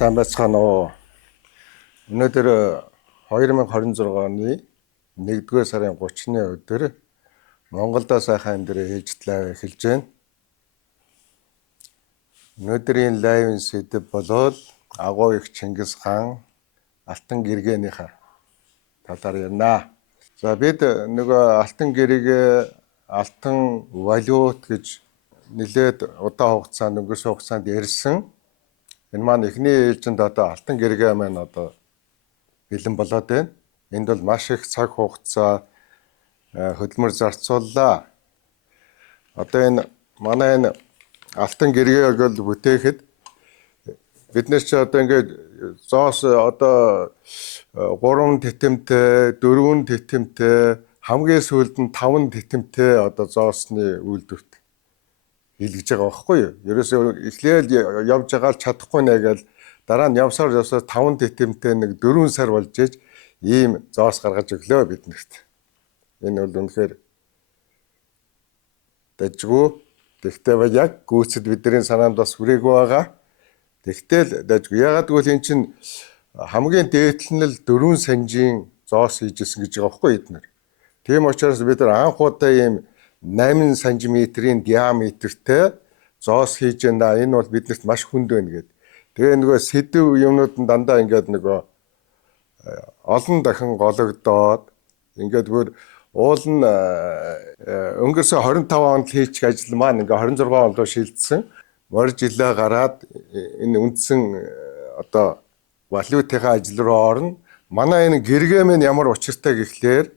Сайн байцгаана уу. Өнөөдөр 2026 оны 1-р сарын 30-ны өдөр Монголдо сайхан амьдрал ээлжлээ эхэлж байна. Өнөөдрийн лайвын сэдэв болол агуу их Чингис хаан алтан гэргээнийхээ талаар ярина. За бид нөгөө алтан гэргээ алтан валют гэж нэлээд удаан хугацаанд өнгөрсөн хугацаанд ярьсан. Энэ маань эхний ээлжинд одоо алтан гэргээ маань одоо бэлэн болоод байна. Энд бол маш их цаг хугацаа хөдөлмөр зарцууллаа. Одоо энэ манай энэ алтан гэргээг бол бүтээхэд бид ч одоо ингээд зоос одоо 3 титэмтэй, 4 титэмтэй, хамгийн сүүлд нь 5 титэмтэй одоо зоосны үйлдвэрт илгэж байгаа байхгүй юу? Ерөөсөө эхлээл явж байгаа л чадахгүй нэ гэж дараа нь явсаар 5 титэмтэй нэг 4 сар болж иж ийм зоос гаргаж өглөө биднэрт. Энэ бол үнэхээр дажгүй. Тэгвэл яг гүйцэд бидний санаанд бас хүрээгүй байгаа. Тэгтэл дажгүй. Ягаад гэвэл эн чинь хамгийн дээдл нь л 4 санжийн зоос хийжсэн гэж байгаа байхгүй эднэр. Тийм учраас бид нар анх удаа ийм 8 см-ийн диаметртэй зоос хийж байна. Энэ бол биднэрт маш хүнд байна гэдэг. Тэгээ нөгөө сэдв юмнууд нь дандаа ингээд нөгөө олон дахин гологдоод ингээд бүр уул нь өнгөрсөн 25 онд хийчих ажил маань ингээд 26 онд руу шилжсэн. Морь жилээ гараад энэ үндсэн одоо валютынхаа ажил руу орно. Манай энэ гэргээ минь ямар учиртай гэхлээр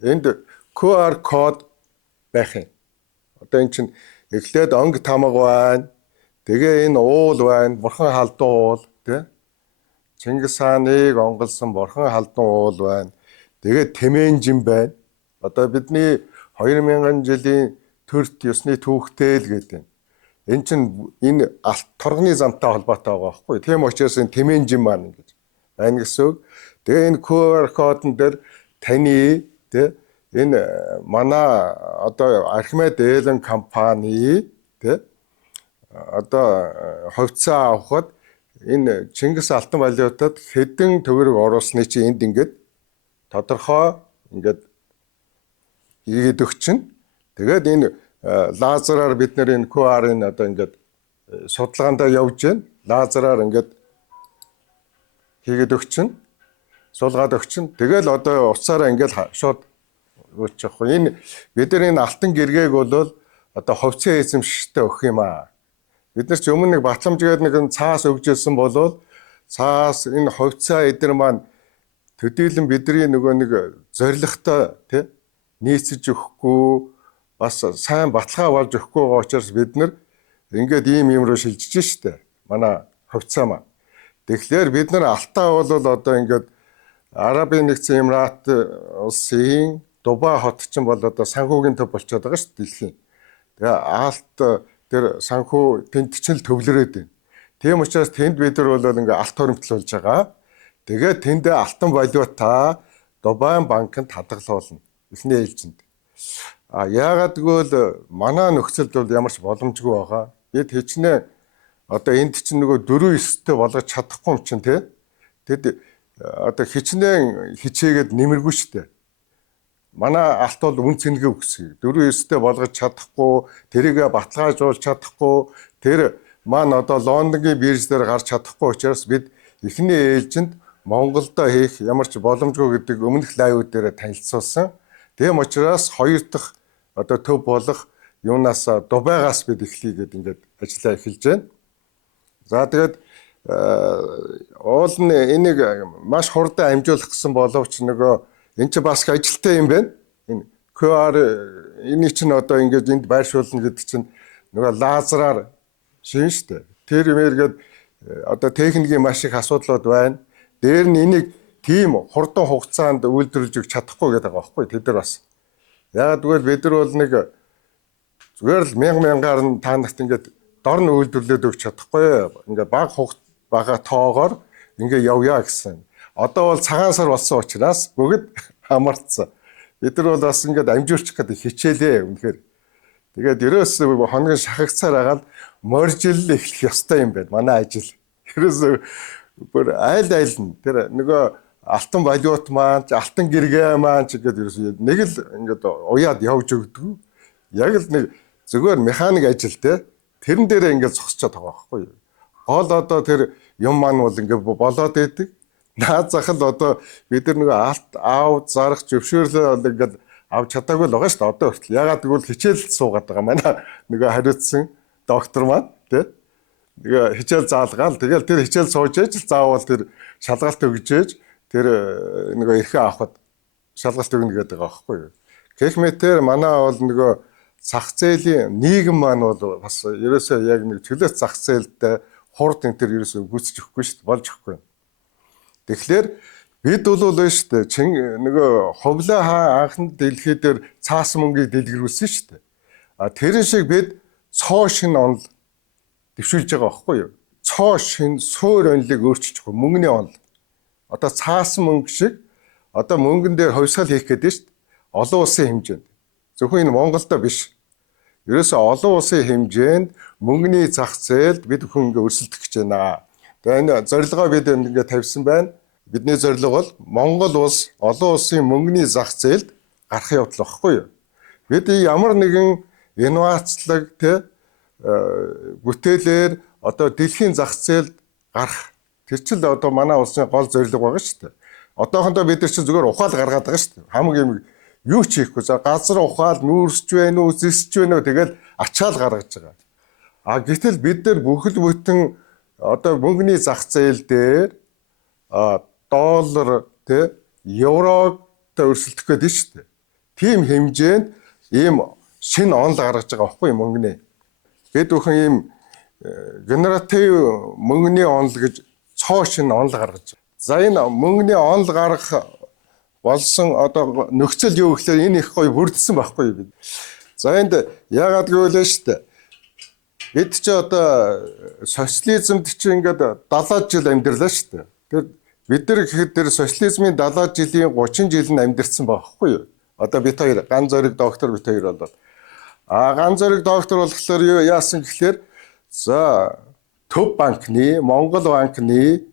энд QR код байх юм. Одоо эн чинь эхлээд онг тамга байна. Тэгээ энэ уул байна. Бурхан халдун уул тий. Чингис хааныг онголсон бурхан халдун уул байна. Тэгээ тэмээнжин байна. Одоо бидний 2000 жилийн төрт ёсны түүхтэй л гэдэг. Эн чинь энэ алт торгоны замтай холбоотой байгаа байхгүй. Тийм учраас энэ тэмээнжин маань гэж байна гэсэн үг. Тэгээ энэ QR кодн дээр таны тий энэ манай одоо Архимед Элен компани тий одоо хувьцаа авахд энэ Чингис алтан валютад хэдэн төгрөг оруулсны чи энд ингээд тодорхой ингээд хийгээд өгчин. Тэгээд энэ лазераар бид нэр энэ QR-ын одоо ингээд судалгаанд явж байна. Лазераар ингээд хийгээд өгчин. Суулгаад өгчин. Тэгэл одоо уцаараа ингээд шууд үүсчихгүй. Энэ бид нар энэ алтан гэргээг бол одоо хувьцаа эзэмшигчтэй өгөх юм аа. Бид нар ч өмнө нэг батламжгээд нэг цаас өгжсэн болвол цаас энэ хувьцаа эдэр маань төдийлөн бидний нөгөө нэг зоригтой тий нийцэж өгөхгүй бас сайн баталгаа болж өгөхгүй байгаа учраас бид нар ингээд ийм юм руу шилжиж штэ. Манай хувьцаа маань. Тэгэхээр бид нар алтаа бол одоо ингээд Арабын нэгдсэн Эмират улсын Дубай хот чинь бол одоо санхүүгийн төв болчиход байгаа шүү дээ дэлхийн. Тэгээ алт тэр санхүү тэнд чинь л төвлөрөөд байна. Тийм учраас тэнд бид нар бол ингээ алт хоримтлуулж байгаа. Тэгээ тэнд алтан валютаа Дубай банкнд хадгалуулна. Эхний ээлжинд. Яагаад гэвэл манай нөхцөлд бол ямар ч боломжгүй байгаа. Бид хичнээн одоо энд чинь нөгөө 4-9-тэй болгож чадахгүй юм чинь тий. Тэд одоо хичнээн хичээгээд нэмэргүй шүү дээ. Манай алт бол үн цэнгээ өгсөн. 4-9-тэй болгож чадахгүй, тэрийг баталгаажуулж чадахгүй, тэр маань одоо Лондонгийн бирж дээр гарч чадахгүй учраас бид эхний ээлжинд Монголдо хийх ямар ч боломжгүй гэдэг өмнөх лайвууд дээр танилцуулсан. Тийм учраас хоёр дахь одоо төв болох юунаас Дубайгаас бид эхлэе гэдэг ингээд ажиллаа эхэлж байна. За тэгээд уул нь энийг маш хурдан амжуулах гэсэн боловч нөгөө энэ чинь бас ажилтай юм байна. Энэ QR энийг чинь одоо ингээд энд байршуулна гэдэг чинь нөгөө лазераар шин штэ. Тэр юмэргээд одоо техникийн маш их асуудлууд байна. Дээр нь энийг тийм хурдан хугацаанд үйлдвэрлэж өгч чадахгүй гэдэг байгаа байхгүй тэд нар бас. Яагаад гэвэл бид нар бол нэг зүгээр л мянгаар нь та нарт ингээд дор нь үйлдвэрлээд өгч чадахгүй. Ингээд бага тоогоор ингээд явъя гэсэн. Одоо бол цагаан сар болсон учраас бүгд хамаарцсан. Бид нар бол бас ингээд амжуулчих гэдэг хичээлээ үнэхээр. Тэгээд ерөөс хоног шахагцаар агаад моржил эхлэх ёстой юм байна манай ажил. Ерөөсөө бүр айл нь тэр нөгөө алтан валют маань, алтан гэргээ маань ч гэдэг ерөөсөө нэг л ингээд уяад явж өгдөг. Яг л нэг зүгээр механик ажил те. Тэрэн дээрээ ингээд зогсчиход байгаа байхгүй юу? Гол одоо тэр юм маань бол ингээд болоод байдаг. Наад зах л одоо бид нар нөгөө алт аав зарах зөвшөөрлөө ингээд авч чадаагүй л байгаа шүү дээ. Одоо хүртэл. Ягаад гэвэл хичээл суугаад байгаа. Манай нөгөө хариуцсан доктор маань те. Тэгээ хичээл заалгаал. Тэгэл тэр хичээл сууж ээж заавал тэр шалгалт өгж ээж тэр нөгөө эрхээ авахд шалгалт өгнө гэдэг байгаа байхгүй юу? Гэх манай бол нөгөө зах зээлийн нийгэм маань бол бас ерөөсөө яг нэг чөлөөт зах зээлтэй хурд энэ төр ерөөсөө гүйцэж өгөхгүй шүү дээ. Болж өгөхгүй. Тэгэхээр бид бол шүү дээ нөгөө ховлоо анхны дэлхий дээр цаасан мөнгийг дэлгэрүүлсэн шүү дээ. А тэрэн шиг бид цоо шин онол дэвшүүлж байгаа байхгүй юу? Цоо шин суур онолыг өөрчилчихгүй мөнгөний онол. Одоо цаасан мөнгө шиг одоо мөнгөн дээр хувьсгал хийх гэдэг шүү дээ. Олон улсын хэмжээнд. Зөвхөн энэ Монголда биш. Ерөөсөө олон улсын хэмжээнд мөнгөний зах зээлд бид хүн ингээ өрсөлдөх гэж байна. Тэгээ энэ зорилгоо бид ингээ тавьсан байна. Бидний зорилго бол Монгол улс олон улсын мөнгөний зах зээлд гарах явдал багхгүй юу? Бид ямар нэгэн инновацлог те бүтээлээр одоо дэлхийн зах зээлд гарах тэр чинь одоо манай улсын гол зорилго байгаа шүү дээ. Одоохондоо бид нар чинь зүгээр ухаал гаргаад байгаа шүү дээ. Хамгийн юу ч хийхгүй. За газар ухаал нүүрсэж байна уу, зэсэж байна уу тэгэл ачаал гаргаж байгаа. А гэтэл бид нар бүхэл бүтэн одоо мөнгөний зах зээл дээр доллар тэ евротой өрсөлдөх гэдэг нь шүү дээ. Тийм хэмжээнд ийм шинэ онол гаргаж байгаа байхгүй мөнгөний. Бид бүхэн ийм генератив мөнгөний онол гэж цоо шинэ онол гаргаж байгаа. За энэ мөнгөний онол гаргах болсон одоо нөхцөл юу гэхээр энэ их гоё бүрдсэн байхгүй юу бид. За энд яагаад гэвэл шүү дээ. Бид ч одоо социализмд чи ингээд 70 жил амьдралаа шүү дээ. Тэр бид нар гэхэд тэр социализмын 70 жилийн 30 жил нь амьдэрсэн байхгүй юу. Одоо бид хоёр ган зориг доктор бид хоёр болоод. Ган зориг доктор болохоор яасан гэхээр за Төв банкны, Монгол банкны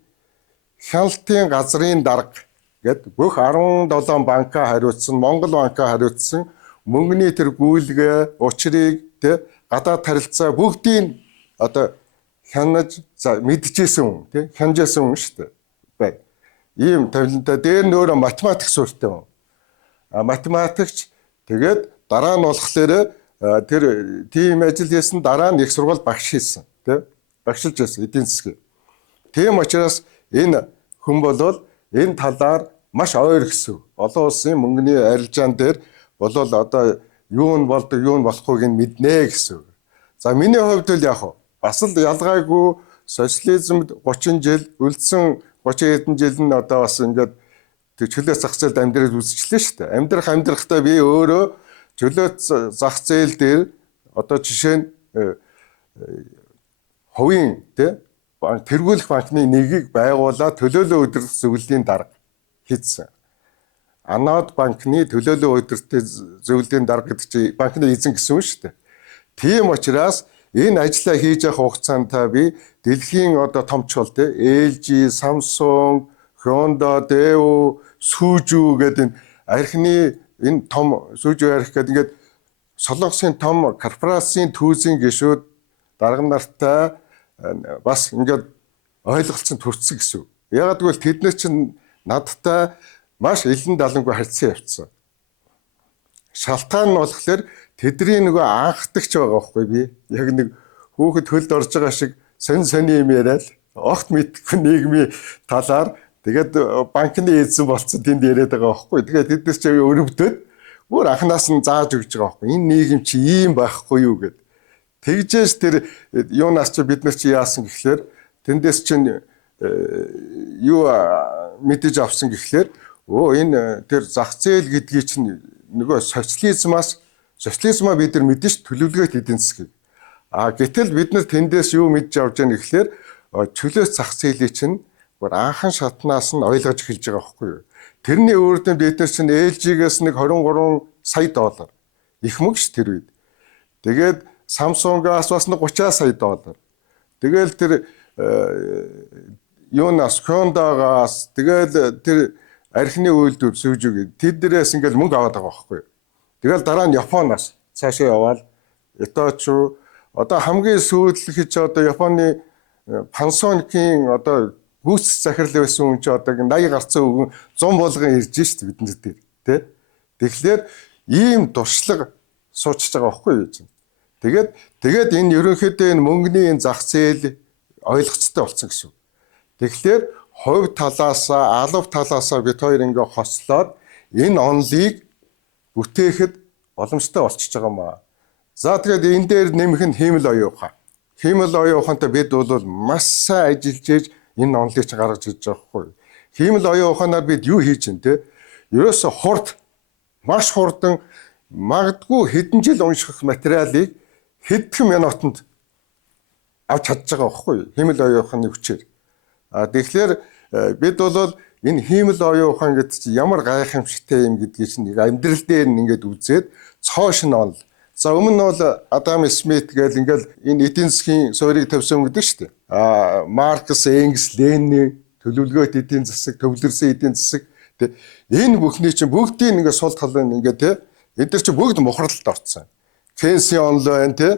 хяналтын газрын дарга гэд бүх 17 банка хариуцсан, Монгол банка хариуцсан мөнгөний тэр гүйлгээ, учрыг тэ гадаад харилцаа бүгдийг одоо хянаж мэдчихсэн хүн тэ хянажсэн хүн шүү дээ. Бай. Ийм тавилантай дээр нөөрэ математик суртай хүн. Математикч тэгээд дараа нь болохоор тэр тийм ажил хийсэн дараа нь их сургууль багш хийсэн тэ багшилж байсан эдийн засгийн. Тийм учраас энэ хүн болвол энэ талаар маш ойр гэсэн. Олон улсын мөнгөний арилжаан дээр болвол одоо юу нь болдог, юу нь болохгүйг нь мэднэ гэсэн. За миний хувьд л яг бас л ялгаагүй социализмд 30 жил үлдсэн 30 хэдэн жил нь одоо бас ингээд тэг чөлөөт зах зээлд амьдрал үзчихлээ шүү дээ. Амьдрахтаа би өөрөө чөлөөт зах зээл дээр одоо жишээ нь хувийн тэргүүлэх банкны нэгийг байгуулаад төлөөлөл удирдах зөвлөлийн дарга хийсэн. Анод банкны төлөөлөл удирдах зөвлөлийн дарга гэдэг чинь банкны эзэн гэсэн үг шүү дээ. Тийм учраас энэ ажлаа хийж явах хугацаанд би дэлхийн одоо томчхол LG, Samsung, Hyundai, Daewoo, Suzuki гэдэг архины энэ том Suzuki арх гэдэг ингээд солонгосын том корпорацийн түүзийн гишүүд дарга нартай бас ингээд ойлголцсон төрцсөн гэсэн. Яг гэвэл тэд нар чинь надтай маш илэн далангүй харьцсан явцсан. Шалтгаан нь болохоор тэдний нөгөө анхдагч байгаа байхгүй би. Яг нэг хүүхэд хөлд орж байгаа шиг сони юм яриад огт мэдхгүй нийгмийн талаар тэгээд банкны эзэн болцсон тэнд яриад байгаа байхгүй. Тэгээд тэд нар ч өрөвдөд бүр анханаас нь зааж өгч байгаа байхгүй. Энэ нийгэм чи ийм байхгүй юу гэд. Тэгжээс тэр юунаас ч бид нар чи яасан гэхлээр тэндээс чинь юу мэдэж авсан гэхлээр энэ тэр зах зээл гэдгийг чинь нөгөө социализмаа бид нар мэдэн ш төлөвлөгөөт эдийн засгийг. Гэтэл бид нар тэндээс юу мэдж авч байгаа гэхлээр чөлөөт зах зээлийг чинь анхан шатнаас нь ойлгож эхэлж байгаа байхгүй юу. Тэрний өөрөнд бид нар чинь LG-гээс нэг 23 сая доллар их мөнгө ш тэр үед. Тэгээд Samsung-аас бас нэг 30 сая доллар. Тэгэл тэр юунаас Хондагаас тэгэл тэр архины үйлдвэр Сужуги тэднэрээс ингээл мөнгө аваад байгаа байхгүй. Тэгэл дараа нь Японоос цаашаа яваад Иточи одоо хамгийн сүүлд одоо Японы Panasonic-ийн одоо гүйцэтгэх захирал байсан хүн чи одоо 80 гарцсан өвгөн 100 болгон ирж шít бидний дээр тий. Тэгэхээр ийм дуршлаг суучж байгаа байхгүй юу чинь. Тэгээд энэ ерөнхийдөө энэ мөнгөний энэ зах зээл ойлгоцтой болсон гэсэн. Тэгэхээр хувь талаасаа, алав талаасаа бид хоёр ингээ хослоод энэ онлыг бүтээхэд боломжтой болчихж байгаа маа. За тэгээд энэ дээр нэмэх нь хиймэл оюухан. Хиймэл оюухантай бид бол маш сайн ажиллаж ийж энэ онлыг ч гаргаж ирж байгаа хгүй. Хиймэл оюуханаар бид юу хийж чинь те? Ерөөсө маш хурдан магадгүй хэдэн жил унших материалыг хэдхэн минутанд авч чадж байгаа байхгүй. Хиймэл оюуханы хүчээр. Тэгэхээр бид бол энэ хиймэл оюухан гэдэг чинь ямар гайхамшигтай юм гэдгийг чинь амьдрал дээр ингээд үзээд цоош нь онл. За өмнө нь бол Адам Смит гэл ингээл энэ эдийн засгийн суурийг тавьсан гэдэг шүү дээ. Маркс, Энгельс, Ленин төлөвлөгөөт эдийн засаг, төвлөрсөн эдийн засаг энэ бүхний чинь бүгдийг ингээд сул талын ингээд те эдгээр чинь бүгд мухралд орцсон. Кенси онл байна те.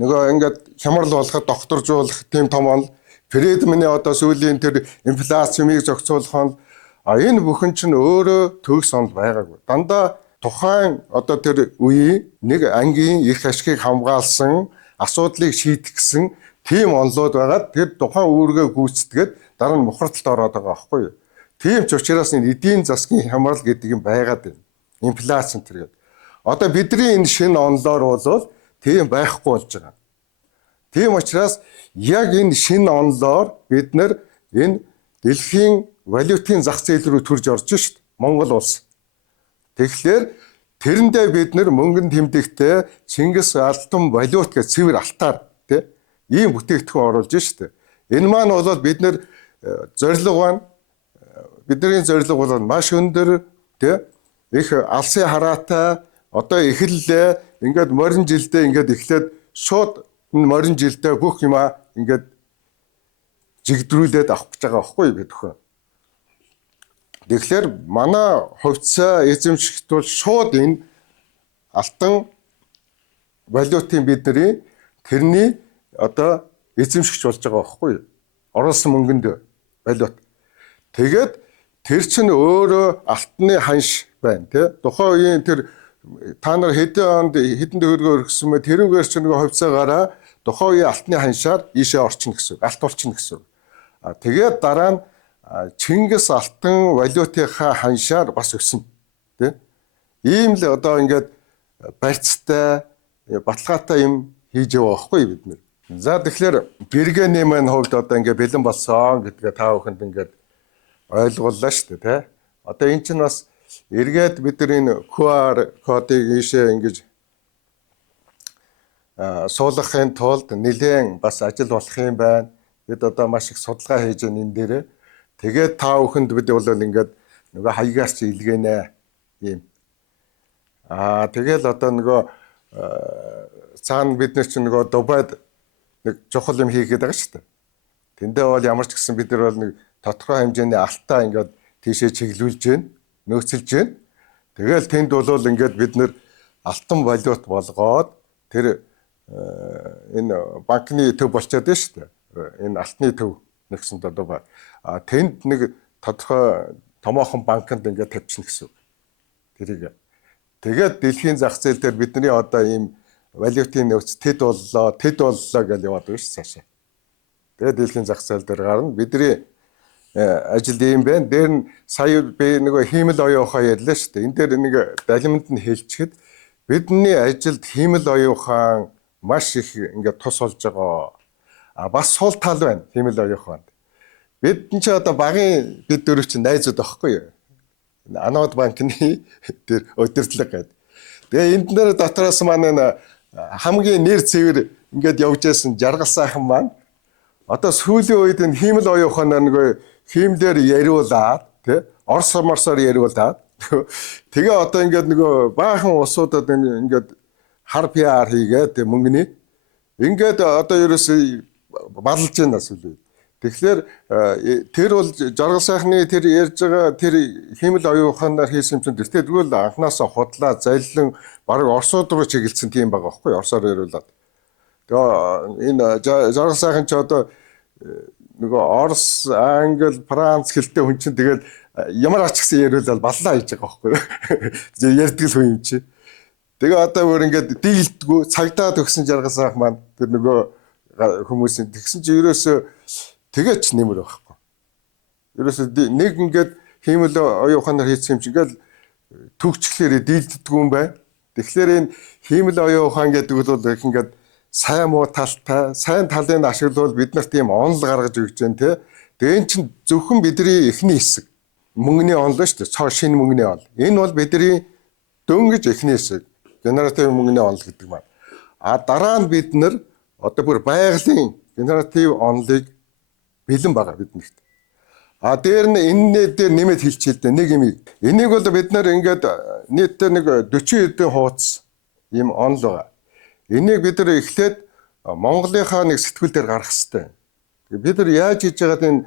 Нөгөө ингээд хямрал болоход докторжуулах тийм том онл. Фредманы одоо сүүлийн тэр инфляцийг зохицуулах онл. Энэ бүхэн чинь өөрөө төгс онл байгаагүй. Дандаа тухайн одоо тэр үеийн нэг ангийн их ашгийг хамгаалсан асуудлыг шийдэх гэсэн тийм онлууд байгаад тэр тухайн үүргээ гүйцэтгээд дараа нь мухралтд ороод байгаа байхгүй юу. Тийм ч учраас энэ эдийн засгийн хямрал гэдэг юм байгаад байна. Инфляц энэ. Одоо бидний энэ шинэ онлоор бол тийм байхгүй болж байгаа. Тийм учраас яг энэ шинэ онлоор бид нар энэ дэлхийн валютын зах зээл рүү төрж орж шít Монгол улс. Тэгэхээр тэрэндээ бид нар мөнгөн тэмдэгтэй Чингис алтан валют гэх цэвэр алтаар тий ийм бүтээгдэхүүн оруулж шít. Энэ маань бол бид нар зорилго байна. Бидний зорилго бол маш өндөр тий их алсын хараатай одоо эхэллээ ингээд морин жилдээ ингээд эхлээд шууд морин жилдээ бүх юма ингээд жигдрүүлээд авах гэж байгаа байхгүй бид өхөө. Тэгэхээр манай хувьцаа эзэмшигт бол шууд энэ алтан валютын бидний тэрний одоо эзэмшигч болж байгаа байхгүй оруулсан мөнгөнд валют. Тэгээд тэр чинь өөрөө алтны ханш байна тий. Тухайн үеийн тэр та нар хэдэн төгрөгөөр өгсөн мэ тэрүүгээр чинь нэг хувьцаагаараа тухайн үеийн алтны ханшаар ийшээ орчин гэсэн үг. Алт болчин гэсэн үг. Тэгээд дараа нь Чингис алтан валютынхаа ханшаар бас өснө тий. Ийм л одоо ингээд барьцтай баталгаатай юм хийж яваа байхгүй бид нэр. За тэгэхээр гэргэний маань хувьд одоо ингээд бэлэн болсон гэдгээ та бүхэнд ингээд ойлголоо шүү дээ тий. Одоо эн чинь бас эргээд бид нар энэ QR кодыг ийшээ ингэж суулгахын тулд нэлээд бас ажил болох юм байна. Бид одоо маш их судалгаа хийж байгаа энэ дээрээ. Тэгээд та бүхэнд бид бол ингээд нөгөө хаягаас чи илгээнэ ийм. Тэгэл одоо нөгөө цаана бид нар чи нөгөө Дубайд нэг чухал юм хийгээд байгаа шүү дээ. Тэндээ бол ямар ч гэсэн бид нар бол нэг тодорхой хэмжээний алтаа ингээд тийшээ чиглүүлж гэн, нөөцөлж гэн. Тэгэл тэнд бол ингээд бид нар алтан валют болгоод тэр энэ банкны төв болчиход байна шүү дээ. Энэ алтны төв нэгсэн одоо тэнд нэг тодорхой томоохон банкнд ингээд тавьчихна гэсэн үг. Тэрийг. Тэгээд дэлхийн зах зээл дээр бидний одоо ийм валютын нөөц тэд боллоо гэж яваад байна шүү цаашаа. Тэгээд дэлхийн зах зээл дээр гарна. Бидний ажил ийм байна. Дээр нь сая би нөгөө хиймэл оюухаа ярьлаа шүү дээ. Энэ дээр нэг далимд нь хэлчихэд бидний ажилд хиймэл оюухан маш их ингээд тус болж байгаа. Бас сул тал байна хиймэл оюуханд. Бид ч одоо багын бид дөрөв чинь найзууд байхгүй юу? Анод банкны тэр удирдлага гэдэг. Тэгээ энд нэр дотроос маань хамгийн нэр цэвэр ингээд явж байсан жаргал сайхан маань одоо сүүлийн үед энэ хиймэл оюуханаар нөгөө хиймлэр яриулаад тий орс морсоор яриулаад тэгээ одоо ингээд нөгөө баахан улсуудад ингээд хар PR хийгээд мөнгөний ингээд одоо ерөөсөө балж байна сүлээ. Тэгэхээр тэр бол жаргал сайхны тэр ярьж байгаа тэр хиймэл оюун ухаанаар хийсэн юм чинь тэгвэл анханасаа худлаа заллин бараг Оросууд руу чиглэлсэн тийм байгаа байхгүй Оросоор яриулаад. Тэгээ энэ жаргал сайхан ч одоо нөгөө Орос, Англи, Франц хэлтэй хүн чинь тэгэл ямар ач гэсэн яриулаад баллаа хийж байгаа байхгүй. Ярьдаг л хүн юм чи. Тэгээ одоо өөр ингээд дийлдэггүй цагдаа төгсөн жаргал сайхан маань тэр нөгөө хүмүүсийн тэгсэн чи ерөөсөө тэгээч нэмэр байхгүй. Ерөөсөө нэг ингээд хиймэл оюун ухаанаар хийсэн юм чи ингээд төгчлөөр дийлддэггүй юм байна. Тэгэхээр энэ хиймэл оюун ухаан гэдэг бол их ингээд сайн муу талтай, сайн талын ашиглавал бид нарт тийм онол гаргаж өгч जैन те. Тэгээ эн чинь зөвхөн бидний эхний хэсэг. Мөнгөний онол шүү дээ. Цоо шинэ мөнгөний онол. Энэ бол бидний дөнгөж эхний хэсэг. Генератив мөнгөний онол гэдэг маань. А дараа нь бид нар одоо бүр байгалийн генератив онолыг бэлэн байгаа биднэрт. А дээр нь энэ дээр нэмэт хэлчихээ дээ нэг юм. Энийг бол бид нар ингээд нийтдээ нэг 40 хэдэн хуудас ийм онол байгаа. Энийг бид нар эхлээд Монголынхаа нэг сэтгүүл дээр гаргах хэрэгтэй. Бид нар яаж хийж байгаад энэ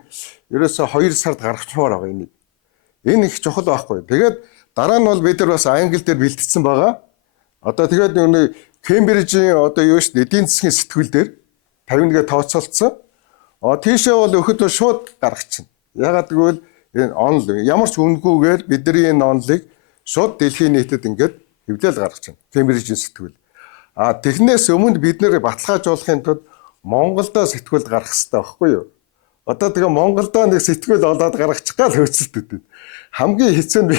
ерөөсөө 2 сард гаргахчмаар байгаа энийг. Энэ их чухал байхгүй. Тэгээд дараа нь бол бид нар бас англи дээр бэлтгэсэн байгаа. Одоо тэгээд нэг Кембрижийн одоо юу шүү дээ эдийн засгийн сэтгүүл дээр 51-гээ тооцоолцсон. Тийшээ бол өхөд шууд гаргачихна. Ягаад гэвэл энэ онол ямар ч үнгүүгээр бидний энэ онолыг шууд дэлхийн нийтэд ингээд хэвлэл гаргачихна. Кембрижийн сэтгүүл. Технээс өмнө бид нэр баталгаажуулахын тулд Монголдо сэтгүүл гаргах хэрэгтэй байхгүй юу? Одоо тэгээ Монголдо нэг сэтгүүл олоод гаргачих гал хөөцөлтөд. Хамгийн хэцүү нь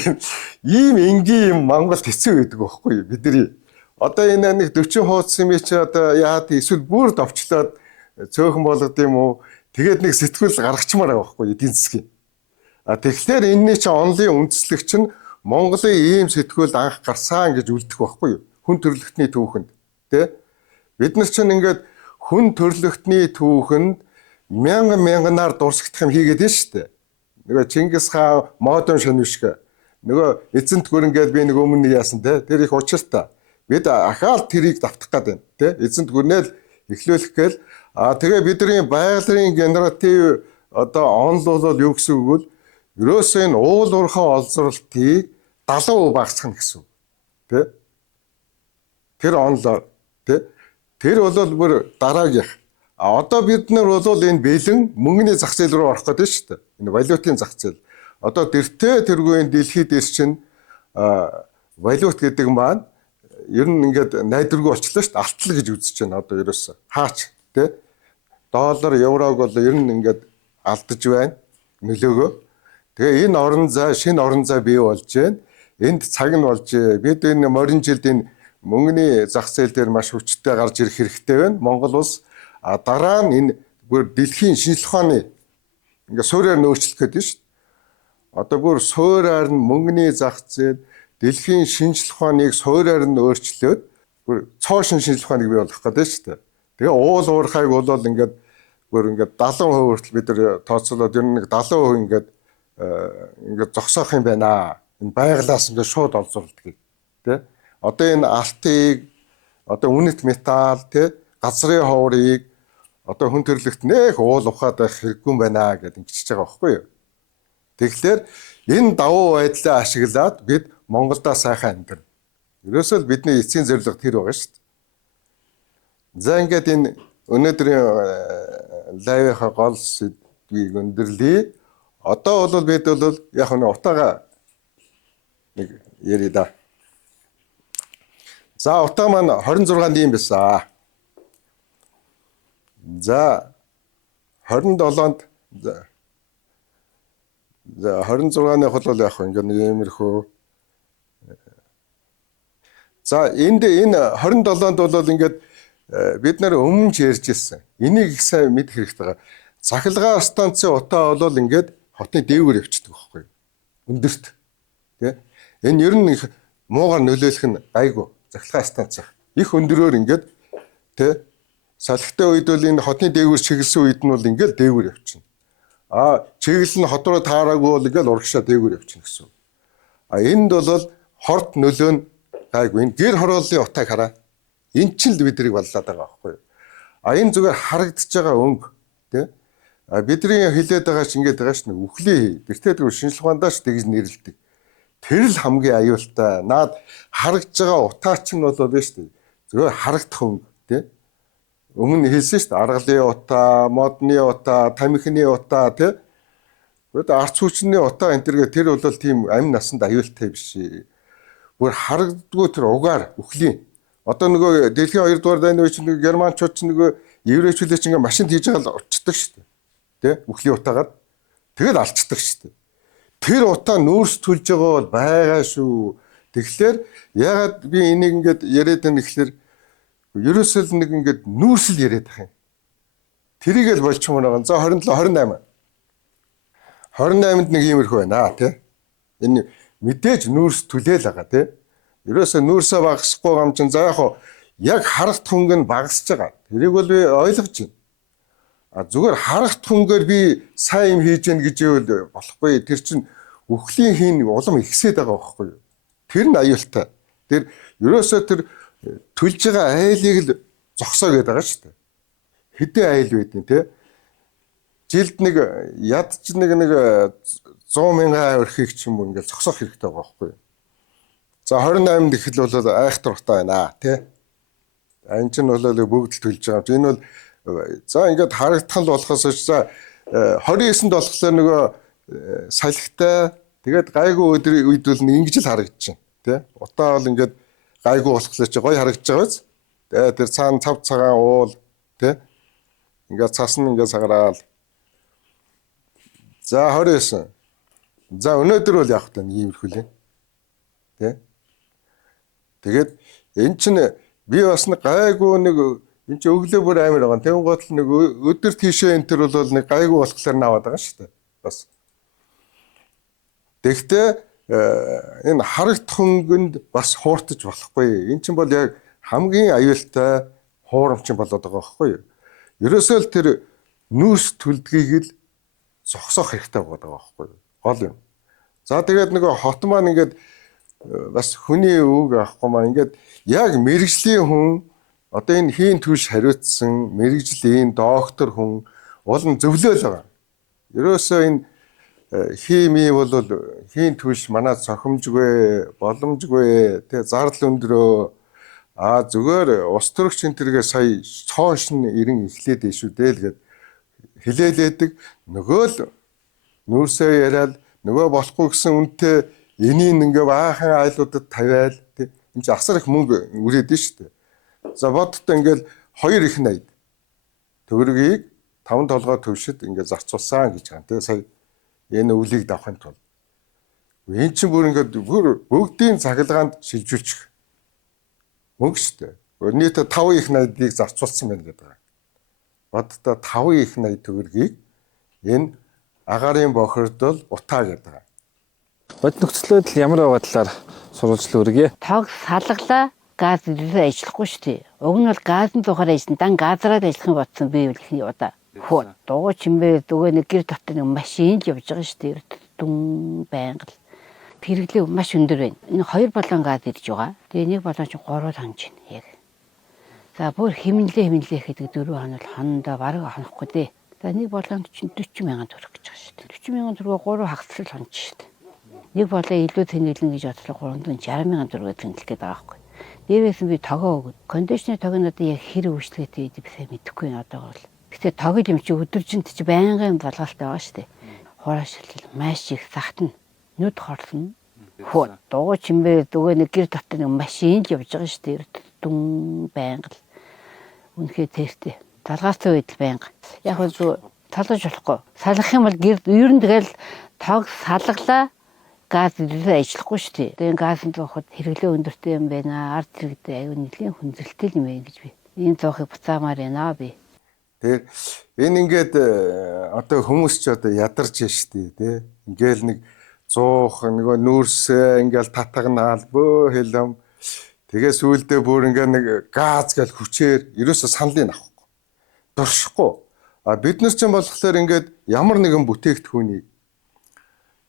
ийм энгийн юм Монголд хэцүү байдаг байхгүй юу? Бидний одоо энэ нэг 40 хуудас юм чи одоо яад эсвэл бүр довчлоод цөөхөн болгод юм уу? Тэгээд нэг сэтгүүл гаргачмаар байгаа байхгүй эдийн засгийн. Тэгэхээр энэний чинь онлын үндэслэг чинь Монголын ийм сэтгүүл анх гарсан гэж үлдэх байхгүй юу? Хүн төрөлхтний түүхэнд тий? Бид нар чинь ингээд хүн төрөлхтний түүхэнд мянганаар дурсагдах юм хийгээд байна шүү дээ. Нөгөө Чингис хаан модон шөнөшг нөгөө эзэнт гүрэн гээд би нэг өмнө яасан тий? Тэр их учиртай. Бид ахаал тэрийг давтах гээд байна тий? Эзэнт гүрнэл эхлүүлэх гээл тэгээ бидний байгалийн генератив одоо онол бол юу гэсэн үг вэ? Ерөөсөө энэ уул уурхай олзруулалтыг 70% багасгах гэсэн үг. Тэ? Тэр онол тэ? Тэр бол бүр дараагийнх. Одоо бид нар бол энэ бэлэн мөнгөний зах зээл рүү орох гэдэг шүү дээ. Энэ валютын зах зээл. Одоо дэртэй тэргүүн дэлхийд дээр чинь валют гэдэг маань ер нь ингээд найдваргүй болчихлоо шүү дээ. Алтал гэж үзэж байна одоо ерөөсөө. Хаач тэ? Доллар, еврог бол ер нь ингээд алдаж байна нөлөөгөө. Тэгээ энэ орон зай, шинэ орон зай бий болж байна. Энд цаг нь болж бид энэ морин жилд энэ мөнгөний зах зээл дээр маш хүчтэй гарч ирэх хэрэгтэй байна. Монгол улс дараа нь энэ бүр дэлхийн шинжлэх ухааны ингээд суурьаар нөөцлөх гэдэг шүү дээ. Одоо бүр суурьаар нь мөнгөний зах зээл, дэлхийн шинжлэх ухааныг суурьаар нь өөрчлөөд бүр цоошин шинжлэх ухааныг бий болгох гэдэг шүү дээ. Тэгээ уул уурхайг бол ингээд бүр ингээд 70% хүртэл бид нар тооцоолоод ер нь нэг 70% ингээд зогсоох юм байна. Энэ байглаас ингээд шууд олзуулдаг тий. Одоо энэ алтыг одоо үнэт металл тий газрын ховрыг одоо хүн төрлөخت нэх уул ухаад байх хэрэггүй юм байна гэдэг ингэчихэж байгаа байхгүй юу. Тэгэхээр энэ давуу байдлаа ашиглаад бид Монголдо сайхан амьдрна. Ерөөсөө л бидний эцсийн зорилго тэр байгаа шүү дээ. За ингээд энэ өнөөдрийн лайвынхаа гол сэдвийг өндөрлөе. Одоо бол бид бол яг нэг утаага нэг ярий да. За утаа маань 26-нд юм байсан. За 27-нд за 26-ны хол яг ингээд нэг иймэрхүү. За энэ 27-нд бол ингээд бид нар өмнө ч ярьж ирсэн. Энийг их сайн мэдэх хэрэгтэй байгаа. Цахилгаан станцын утаа бол ингээд хотны дээгүүр явчихдаг байхгүй юу? Өндөрт. Тэ? Энэ ер нь их муугар нөлөөлөх нь гайгүй. Цахилгаан станц их өндөрөөр ингээд тэ салхитай үед бол энэ хотны дээгүүр чиглэсэн үед нь бол ингээд дээгүүр явчихна. Чиглэл нь хот руу таараагүй бол ингээд урагшаа дээгүүр явчихна гэсэн. Энд бол хорт нөлөө нь гайгүй. Энэ гэр хорооллын утааг хараа. Энэ ч л бидрийг баллаад байгаа байхгүй юу? Энэ зүгээр харагдаж байгаа өнгө Тэ? А бидний хэлээд байгаа ч ингэж байгаа ш нь үхлээ. Тэртээ тэр шинжлэх ухаандаач тэгж нэрлэдэг. Тэр л хамгийн аюултай. Наад харагдж байгаа утаач нь бол биш үү? Зөвхөн харагдах өнгө, тий? Өмнө хэлсэн шүү дээ. Аргалын утаа, модны утаа, тамхины утаа, тий? Гэхдээ арц хүчний утаа энэ тэр бол тийм амин насанд аюултай биш. Бүр харагддгүй тэр угаар үхлийн. Одоо нөгөө дэлхийн 2 дугаар дайны үеч нэг германчууд ч нөгөө еврейчүүдээ ч ингээ машин хийж байгаа л орчдөг шүү дээ. Тэ? Үхлийн утаагаар тэгэл алцдаг шүү дээ. Тэр утаа нүүрс төлж байгаа бол байгаа шүү. Тэгэхээр ягаад би энийг ингээд яриад байна гэхэлэр ерөөсөө нэг ингээд нүүрсэл яриад байгаа юм. Тэрийг л болчихмоор байгаа. За 27 28. 28-нд нэг иймэрхүү байна тий. Энэ мэдээж нүүрс түлээл байгаа тий. Ерөөсөө нүүрсээ багасахгүй гам чин за яг харахт хөнгө нь багасж байгаа. Тэрийг бол би ойлгож байна. А зүгээр харахт хөнгөөр би сайн юм хийж гэн гэж ивэл болохгүй. Тэр чинь үхлийн хийн улам ихсээд байгаа байхгүй юу? Тэр нь аюултай. Тэр ерөөсөө тэр төлж байгаа айлыг л зогсоо гэдэг байгаа шүү дээ. Хэдэн айл байдیں۔ Тэ? Жилд нэг ядч нэг 100 мянган өрхийг ч юм уу ингээд зогсоох хэрэгтэй байгаа байхгүй юу? За 28 гэхэл бол айхтар утаа байна тий. Энэ чинь бол бүгд л төлж байгаа. Энэ бол за ингээд харагдах нь болохоос за 29-нд болохоор нөгөө салхитай тэгээд гайгүй өдрийн үед бол ингэж л харагдаж байна тий. Утаа бол ингээд гайгүй болохоор чи гоё харагдаж байгаа биз. Тэгээд тэр цаана цав цагаан уул тий. Ингээд цас нь ингээд сагараал. За 29. За өнөөдөр бол явах тань иймэрхүүлээ. Тий. Тэгээд эн чинь би бас нэг гайгүй нэг эн чинь өглөө бүр амар байгаа. Тэгвэл гол нэг өдөр тийшээ энэ төр бол нэг гайгүй болохоор наваад байгаа шүү дээ. Бас. Тэгтээ энэ харагт хөнгөнд бас хууртаж болохгүй. Эн чинь бол яг хамгийн аюултай хуурамч болоод байгаа байхгүй юу? Ерөөсөө л тэр нүүрс төлдгийг л зогсоох хэрэгтэй байгаа байхгүй юу? Гол юм. За тэгээд нөгөө хот маань ингээд бас хүний үг авахгүй маань ингээд яг мэрэгжлийн хүн одоо энэ хийн түвш хариуцсан мэрэгжлийн доктор хүн улам зөвлөөл байгаа. Ерөөсөө энэ хими бол хийн түвш манай цохимжгүй боломжгүй тэг зардал өндөрөө зүгээр ус төрөгч энэ төргээ сая цоонш нь ирэн эхлээд шүү дээ л гээд хилээлээдэг нөгөө л нүүрсээ яриад нөгөө болохгүй гэсэн үнтэй энийг ингээ баахан айлуудад тавиал тий энэ ч асар их мөнгө үрээд нь шүү дээ. За бодтой ингээл 2 их 80 төгрөгийг 5 толгой төвшөд ингээ зарцуулсан гэж байгаа тий сая энэ өвлийг давахын тулд. Энэ чинь бүр ингээ бүгдийн цахилгаанд шилжүүлчих мөнгө шүү дээ. Нийт 5 их 80-ыг зарцуулсан байна гэдэг байгаа. Бодтой 5 их 80 төгрөгийг энэ агарын бохирдол утаа гэдэг байгаа. Бод нөхцөл байдал ямар байгаа талаар сурвалжлал өргөе. Тог салглаа газ ирээ ажиллахгүй шүү дээ. Уг нь бол газын тухаар ажилласан дан газараад ажиллах юм бодсон би үл ихний удаа. Хөө дуу чимбэр дөгөө нэг гэр дотор нэг машин л явж байгаа шүү дээ. Дүн байнга л хэрэглээ маш өндөр байна. Энэ 2 баллон газ ирж байгаа. Тэгээ нэг баллон чинь 3 хонж байна яг. За бүр хэмнэлээ гэдэг 4 хоног хондоо бараг хонохгүй дээ. За нэг баллонд чинь 40 мянган төгрөг гэж байгаа шүү дээ. 40 мянган төгрөгөөр 3 хагасрал хонж шүү дээ. Нэг болоо илүү тэнэглэн гэж бодлоо 340 мянган төгрөгөөр тэнэлэх гээд байгаа байхгүй. Дээрээс нь би тогоо өгöd. Кондишнер тог нь одоо яг хэр үйлчлэгтэй би сайн мэдэхгүй байна одоо бол. Гэтэ тог юм чи өдөржинд чи байнгын болголтой байгаа шүү дээ. Хураашилтал маш их захтана. Нүд хорлно. Хөө дуу чимбэр дөгөө нэг гэр дотор нэг машин л явж байгаа шүү дээ. Дүн байнга л. Үнэхээр тэртээ. Талгаастай байдал байнга. Яг л талж болохгүй. Салгах юм бол гэр ер нь тэгэл тог салглаа газ ирээ ажиллахгүй шүү дээ. Тэгээ газын зоохот хэрэглээ өндөртэй юм байна. Ард иргэдээ аюу нэлийн хүндрэлтэй юм байна гэж би. Энэ зоохыг буцаамаар байна би. Тэгээ энэ ингээд одоо хүмүүс ч одоо ядарч штий тий. Ингээл нэг 100 нөгөө нүүрсээ ингээл татагнаал бөө хэлэм. Тэгээ сүүлдээ бүр ингээ нэг газ гал хүчээр ерөөсө саналыг авахгүй. Дуршихгүй. А бид нар ч юм болохоор ингээд ямар нэгэн бүтээгдэхүүнийг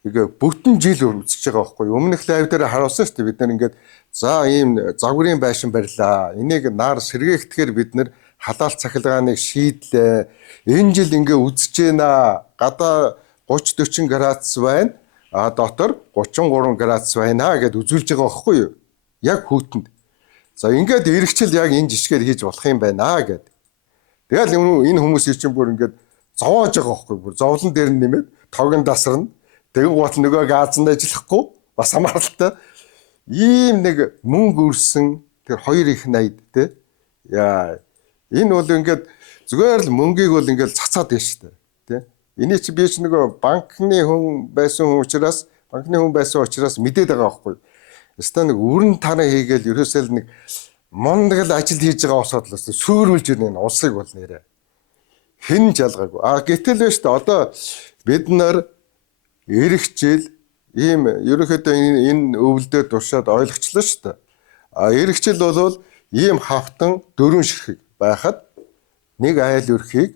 ингээ бүтэн жил үзэж байгаа байхгүй. Өмнөх лайв дээр харуулсан шүү дээ бид нар ингээд за ийм загварын байшин барьлаа. Энийг нар сэргээхтгэхээр бид нар халаалт цахилгааныг шийдлээ. Энэ жил ингээ үзэж байна. Гадаа 30-40 градус байна. Дотор 33 градус байна гэд үзүүлж байгаа байхгүй юу? Яг хүүтэнд. За ингээд эргэжил яг энэ жишгээр хийж болох юм байна гэд. Тэгэл энэ хүмүүсийн чинь бүр ингээд зовоож байгаа байхгүй юу? Бүр зовлон дээр нь нэмээд тогн дасарна. Тэгэн гут нөгөө газанд ажиллахгүй бас хамааралтай. Ийм нэг мөнгө өрсөн тэр хоёр их найд те. Яа энэ бол ингээд зүгээр л мөнгийг бол ингээд цацаад байна шүү дээ. Тэ. Эний чи би ч нөгөө банкны хүн байсан учраас мэдээд байгаа байхгүй. Өстой нэг өрн танаа хийгээл ерөөсөө л нэг мондаг л ажил хийж байгаа усаад л сүрүүлж ирнэ улсыг бол нэрэ. Хэн жалгаагүй. Гэтэл байна шүү дээ. Одоо бид нар эргэжил ийм ерөнхийдөө энэ өвөлдөө туршаад ойлгочлоо шүү дээ. Эргэжил бол ийм хавтан дөрвөн ширхэг байхад нэг айл өрхийг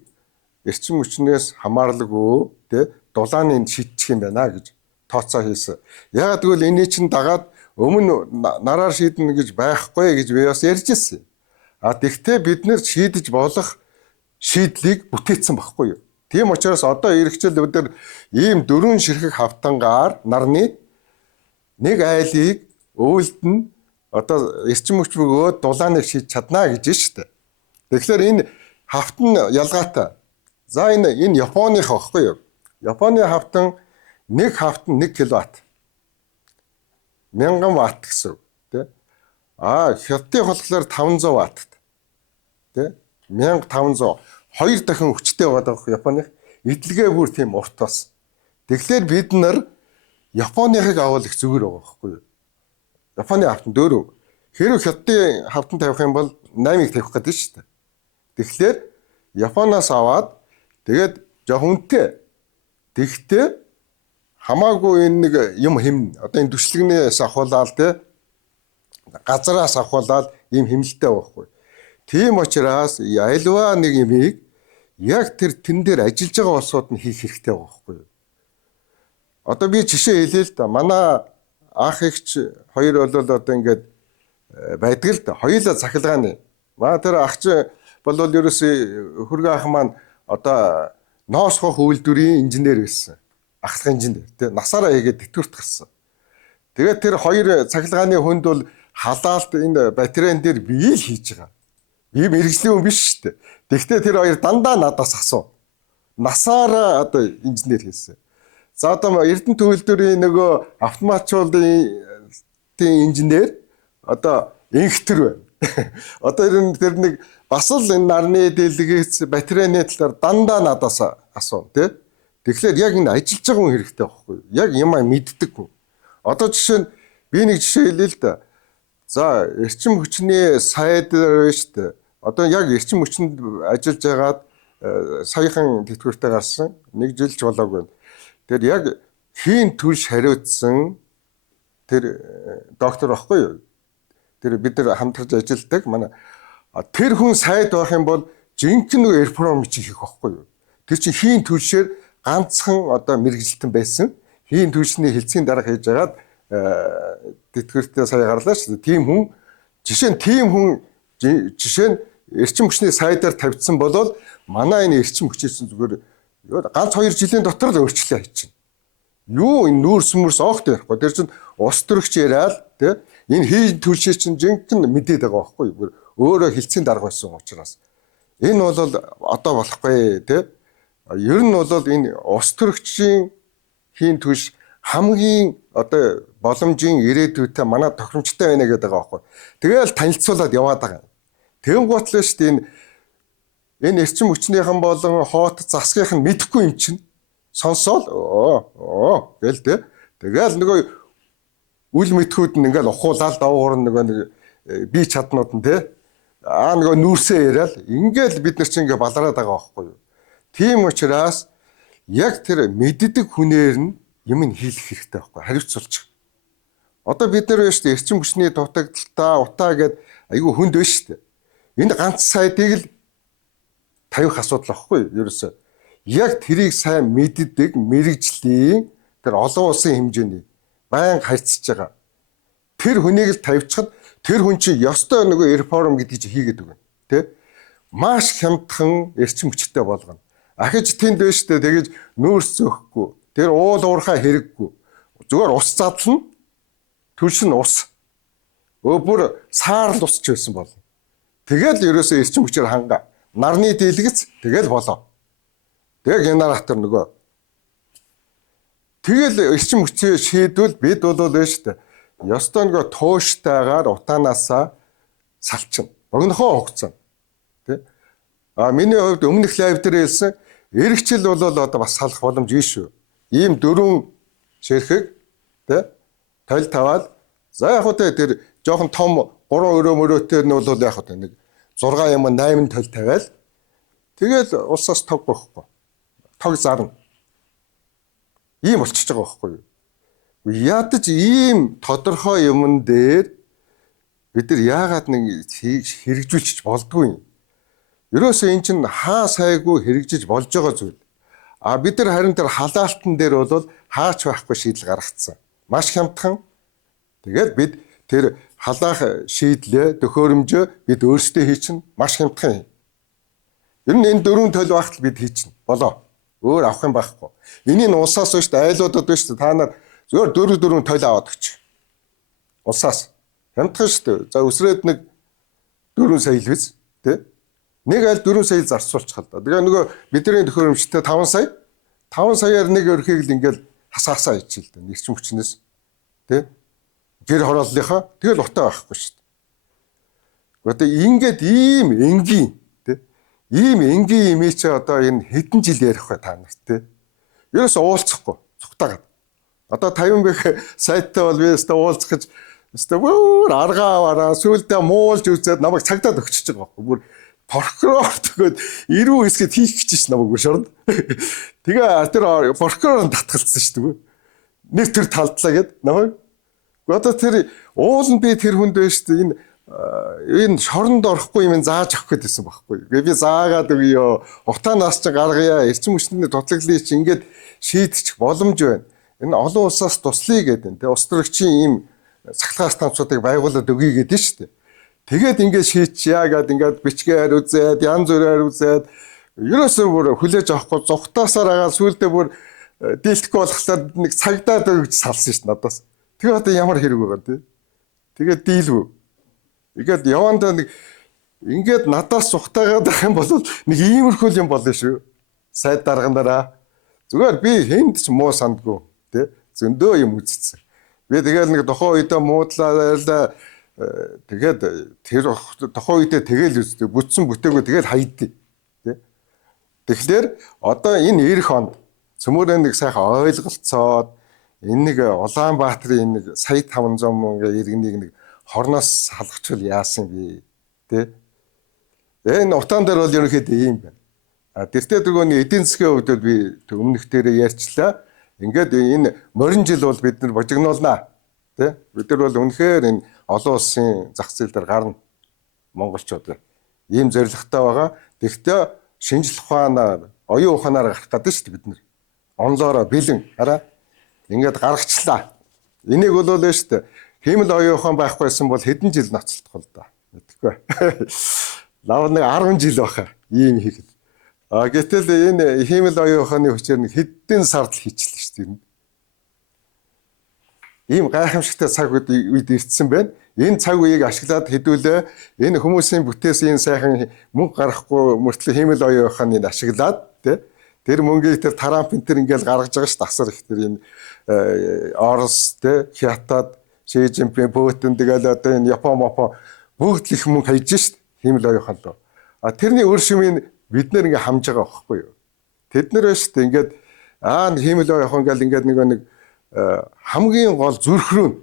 эрчим хүчнээс хамаарлаггүй тэ дулааны шийдчих юм байна гэж тооцоо хийсэн. Яг тэгвэл энэ чинь дагаад өмнө нараар шийднэ гэж байхгүй гэж би бас ярьж ирсэн. Тэгтээ бид нэр шийдэж болох шийдлийг бүтээсэн байхгүй юу? Тийм учраас одоо эргэжил өдөр ийм дөрвөн ширхэг хавтангаар нарны нэг айлыг өвөлд нь одоо эрчим хүч өгөөд дулааныг шийдэж чадна гэж шүү дээ. Тэгэхээр энэ хавтан ялгаатай. За энэ Японых аахгүй юу? Японы хавтан нэг хавтан 1 кВт. 1000 Вт гэсэн үг тий. Хятадын болохоор 500 Вт. Тий. 1500 2 дахин хүчтэй байгаа Японых эдлэгээ бүр тийм урт бас. Тэгэхээр бид нар Японыхыг авал их зүгээр байгаа байхгүй юу? Японы хавтан 4. Хэрвээ Хятадын хавтан тавих юм бол 8-ыг тавих гэдэг шүү дээ. Тэгэхээр Японоос аваад тэгээд жоох үнэтэй. Тэгтээ хамаагүй энэ нэг юм хэмнэ. Одоо энэ түшлэгнээс авахлаа те газараас авахлаа ийм хэмнэлтэй байхгүй. Тийм учраас альва нэг юмыг яг тэн дээр ажиллаж байгаа улсууд нь хийх хэрэгтэй байгаа байхгүй юу? Одоо би жишээ хэлээ л да. Манай ах эгч хоёр бол одоо ингээд байдаг л да. Хоёулаа цахилгааны. Маа тэр ах чи бол ерөөсөө хөргөө ах маань одоо ноосхох үйлдвэрийн инженер байсан. Ахлах инженер тий насаараа хийгээд тэтгэврт гарсан. Тэгээд тэр хоёр цахилгааны хүнд бол халаалт энэ батарейн дээр бие л хийж байгаа. Би мэрэгжлийн хүн биш шүү дээ. Тэгвэл тэр хоёр дандаа надаас асуу. Насаараа одоо инженер хийсэн. За одоо Эрдэнэ төвлөрийн нөгөө автоматжуулалтын инженер одоо инхтер байна. Одоо тэр нэг бас л энэ нарны дэлгэц батарейны талаар дандаа надаас асуу тий. Тэгэхээр яг энэ ажиллаж байгаа хүн хэрэгтэй байхгүй юу? Яг юм мэддэг хүн. Одоо жишээ нь би нэг жишээ хэлээ л да. За эрчим хүчний сайд шүү дээ. Одоо яг эрчим хүчинд ажиллаж байгаад саяхан тэтгэвртэй гарсан 1 жилч болоогүй. Тэр яг хийн төрш хариуцсан тэр доктор байхгүй юу? Тэр бид нар хамтарч ажилладаг манай тэр хүн сайд байх юм бол жинхэнэ эрформ хийх байхгүй юу? Тэр чинь хийн төршээр ганцхан одоо мэрэгжилтэн байсан. Хийн төршний хэлцгийн дарга хийж агаад тэтгэвртэй сая гарлаа шүү дээ. Тийм хүн жишээ нь эрчим хүчний сайдаар тавьдсан болол манай энэ эрчим хүчээс зүгээр ганц 2 жилийн дотор л өөрчлөлт хийчихнэ. Юу энэ нүүрс мөрс огт ярихгүй. Тэр чинь ус төрөгч яриад тий энэ хийн төлшөө чинь жинхэнэ мэдээд байгаа байхгүй юу? Өөрөө хэлцгийн дарга байсан учраас. Энэ бол одоо болохгүй тий. Ер нь бол энэ ус төрөгчийн хийн төлш хамгийн одоо боломжийн ирээдүйтэй манай тохиромжтой байна гэдэг байгаа байхгүй. Тэгэл танилцуулаад яваад байгаа. Тэгэн гутлаа шүү дээ энэ эрчим хүчнийхэн болон хоот засгийнх нь мэдэхгүй юм чинь сонсоол гээл тэ. Тэгэл нөгөө үл мэдхүүд нь ингээл ухуулаад давуур нөгөө бие чаднууд нь тэ. Нөгөө нүүрсээ яриад ингээл бид нар чинь ингээ балараад байгаа байхгүй юу. Тийм учраас яг тэр мэддэг хүнээр нь юм хийх хэрэгтэй байхгүй хариуцуулчих. Одоо бид нар байна шүү дээ эрчим хүчний дутагдaltaа утаа гэд айгүй хүнд байна шүү дээ. Энэ ганц сайдыг л тавих асуудал байхгүй юу ерөөсөө. Яг тэрийг сайн мэддэг мэрэгжлийн тэр олон улсын хэмжээний байнга харьцаж байгаа. Тэр хүнийг л тавьчихад тэр хүн чинь ёстой нөгөө реформ гэдгийг чи хийгээд өгнө. Тэ? маш хямдхан эрчим хүчтэй болгоно. Ахиж тэнд байж тээ тэгэж нүүрс зөөхгүй. Тэр уул уурхай хэрэггүй. Зүгээр ус задлана. Түлш нь ус. Бүр саарл усч байсан болно. Тэгэл ерөөсөө эрчим хүчээр хангаа. Нарны дийлгэц тэгэл болоо. Тэгээ генератор нөгөө. Тэгэл эрчим хүчээ шийдвэл бид бол байж тээ. Ёстой нөгөө тууштайгаар утаанаасаа салчна. Богинохоо хугацаа. Тэ? Миний хувьд өмнөх лайв дээр хэлсэн эргэжил бол одоо бас салах боломж шүү. Ийм 4 ширхэг тэ тойл таваад за яг хөө тэр жоохон том 3 өрөө-мөрөөтэй нь бол яг хөө нэг 6 юм 8 тойл тавиал тэгэл улсаас тог бохгүй. Тог зарна. Ийм болчихж байгаа байхгүй юу? Ядаж ийм тодорхой юмн дээр бид нар яагаад нэг хэрэгжүүлчих болдгүй юм. Ерөөсөө эн чинь хаа сайгүй хэрэгжиж болж байгаа зүйл. Бид нар харин тэр халаалтан дээр бол хаач байхгүй шийдэл гаргацсан. Маш хямдхан. Тэгээд бид тэр халаах шийдлээ, төхөөрөмжөө бид өөрсдөө хийчин маш хямдхан. Ер нь энэ 4 тойл багт бид хийчин болоо. Өөр авах юм байхгүй. Энийг улсаас биш айлуудад биш та нар зүгээр 4 тойл аваад өгч. Улсаас хямдхан шүү дээ. За өсрөөд нэг 4 сая л биз, тэ? Нэг айл 4 сая зарцуулчих л да. Тэгээ нөгөө бидний төхөөрөмжтэй 5 сая. 5 саяар нэг өрхийг л ингээл хасаасаа ичил дээ. Нэрчим хүчнээс. Тэ? Гэр хорооллынхаа тэгэл утаа байхгүй шүү дээ. Одоо ингээд ийм энгийн, тэ? Ийм энгийн имий чи одоо энэ хэдэн жил ярих вэ та нарт, тэ? Ерөөс уулзахгүй, цугтаагаад. Одоо 50 бэх сайттай бол би өстө уулзах гэж өстө бүр аргааваараа сүулдэ муулж үзээд намайг цагдаад өгчөж байгаа байхгүй. Бүр прокурор төгөөд ирүү хэсгэд хийх гэж ш намайг шорнд. Тэгээ тэр прокурор нь татгалцсан шүү дээ. Нэг тэр талдлаа гэд намайг. Одоо тэр уул нь би тэр хүнд байж шүү дээ. Энэ шоронд орохгүй юм зааж авах гэдсэн байхгүй. Би заагаад өгөө. Утаанаас ч гаргая. Эрчим хүчний дутлаглыг чи ингээд шийдчих боломж байна. Энэ олон улсаас туслая гэдэг. Тэгээ улс төрөгчийн ийм цахилгаан станцуудыг байгуулад өгье гэдэг нь шүү дээ. Тэгээд ингээд шийдчихъя гэдэг ингээд бичгээр үзээд янз бүрээр үзээд ерөөсөө бүр хүлээж авахгүй зүхтаасаар агаад сүулдэ бүр дийлдэхгүй болохлаар нэг цагдаад өгч салсан шүү дээ надаас. Тэгээ одоо ямар хэрэг байгаа тий. Тэгээд дийлвүү. Ингээд явандаа нэг ингээд надаас зүхтаагаад байх юм бол нэг иймэрхүү юм болно шүү. Сайд даргандараа зүгээр би хэнд ч муу сандгүй тий. Зөндөө юм үзсэн. Би тэгэл нэг тухайн үедээ муудлаа тэгээд тэр тухайн үедээ тэгэл үзтээ бүтсэн бүтээгөө тэгэл хайдээ тий. Тэгэхээр одоо энэ эх хонд цөмөрөө нэг сайхан ойлголцоод энэ нэг Улаанбаатарын нэг сая 500 мянган иргэнийг нэг хорноос салгачвал яасан бэ тий. Энэ утаан дээр бол ерөнхийдөө ийм байна. Тэртээ дөрөвний эдийн засгийн хувьд би өмнөх дээрээ ярьчлаа. Ингээд энэ морин жил бол бид нар божигнуулнаа. Тэ? Бид нар бол үнэхээр энэ олон улсын зах зээл дээр гарна. Монголчууд ийм зорилготой байгаа. Тэгэхдээ шинжлэх ухаанаар, оюун ухаанаар гарах гэдэг шүү дээ бид нар. Онлоороо бэлэн хараа ингээд гаргачлаа. Энийг бол л шүү дээ. Хиймэл оюун ухаан байхгүйсэн бол хэдэн жил ноцтолдох л да. Мэдхгүй. Лав нэг 10 жил баха. Ийм хийхэд. Гэтэл энэ хиймэл оюун ухааны хүчээр нэг хэдэн сард хийчихлээ шүү дээ. Ийм гайхамшигтай цаг үед ирсэн байна. Энэ цаг үеийг ашиглаад хэдүүлээ энэ хүмүүсийн бүтээсэн сайхан мөнгө гарахгүй мөртлөө хиймэл оюун ухааныг ашиглаад тэр мөнгийг тэр Трамп энэ ингээл гаргаж байгаа шүү дээ. Асар их тэр энэ Орос Хятад Ши Жинпин Путин тэгэл одоо энэ Япон бүгд их мөнгө хайж шүү дээ. Хиймэл оюун ухаанд. Тэрний өөр шимийн бид нэр ингээ хамж байгаа байхгүй юу? Тэд нэр шүү дээ ингээд хиймэл оюун ухаан гал ингээд нэг хамгийн гол зүрх рүү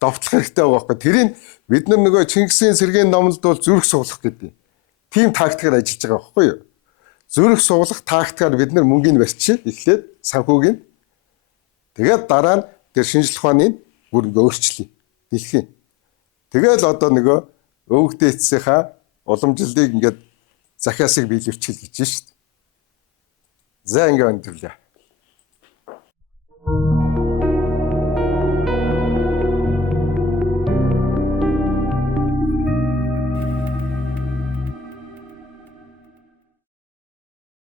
довтлох хэрэгтэй байгаа байхгүй. Тэрийг бид нөгөө Чингисийн сэргийн номлолд бол зүрх суглах гэдэг. Тим тактикаар ажиллаж байгаа байхгүй юу? Зүрх суглах тактикаар бид нар мөнгөний барьчих эхлээд санхүүгийн. Тэгээд дараа нь тэр шинжлэх ухааны бүр ингээ өөрчлөе. Дэлхийн. Тэгээд одоо нөгөө өвгдээцсийнхаа уламжлалыг ингээд захиасыг биелүүлчихэл гэж шүү дээ. За ингээ өндөрлөө.